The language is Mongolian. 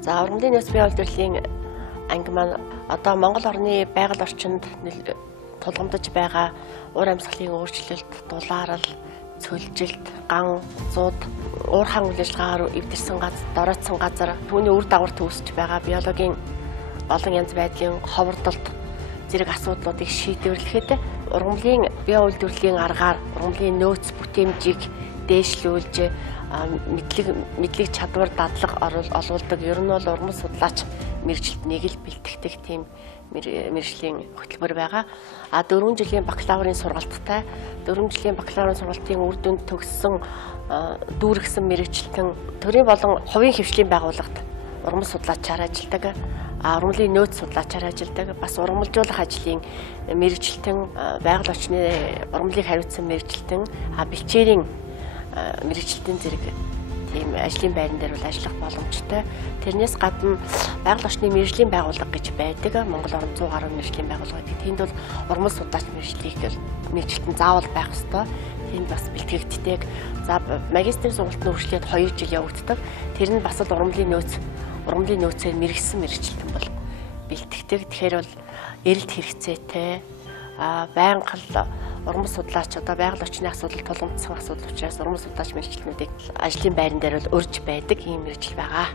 За ургамлын нөөц бие удирдлагын анги маань одоо Монгол орны байгаль орчинд тулгамдж байгаа уур амьсгалын өөрчлөлт, дулаарал, цөлжилт, ган, зууд, уур хаан үйл ажиллагаагаар эвдэрсэн доройтсон газар, түүний үр дагавар төвсөж байгаа биологийн олон янз байдлын ховордолт зэрэг асуудлуудыг шийдвэрлэхэд ургамлын бие удирдлагын аргаар ургамлын нөөц бүтээмжийг дээшлүүлж мэдлэг чадвар дадлага олуулдаг. Ер нь бол ургамал судлаач мэргэжилтнийг л бэлтгэдэг тийм мэргэжлийн хөтөлбөр байгаа. 4 жилийн бакалаврын сургалттай 4 жилийн бакалаврын сургалтын үр дүнд төгссөн дүүргэсэн мэргэжилтэн төрийн болон хувийн хвшлийн байгууллагад ургамал судлаачаар ажилладаг. Ургамлын нөөц судлаачаар ажилладаг. Бас ургамалжуулах ажлын мэргэжилтэн, байгаль орчны ургамлыг хариуцсан мэргэжилтэн, бэлчээрийн мэргэжилтийн зэрэг тийм ажлын байран дээр бол ажиллах боломжтой. Тэрнээс гадна байгаль орчны мэргэжлийн байгууллага гэж байдаг. Монгол орнд 100 гаруй мэргэжлийн байгууллага байдаг. Тэнд бол ургамал судлаач мэргэжилтэн заавал байх ёстой. Тэнд бас бэлтгэгддэг. За магистрийн сургалтын үргэлжлээд 2 жил явагддаг. Тэр нь бас л ургамлын нөөцөөр мэргэжсэн мэргэжилтэн бол бэлтгэдэг. Тэгэхээр бол эрэлт хэрэгцээтэй байнга ургамал судлаач одоо байгаль орчны асуудал тулгамдсан асуудал учраас ургамал судлаач мэргэжилтнүүдийг ажлын байран дээр бол урьж байдаг ийм мэргэжил байгаа.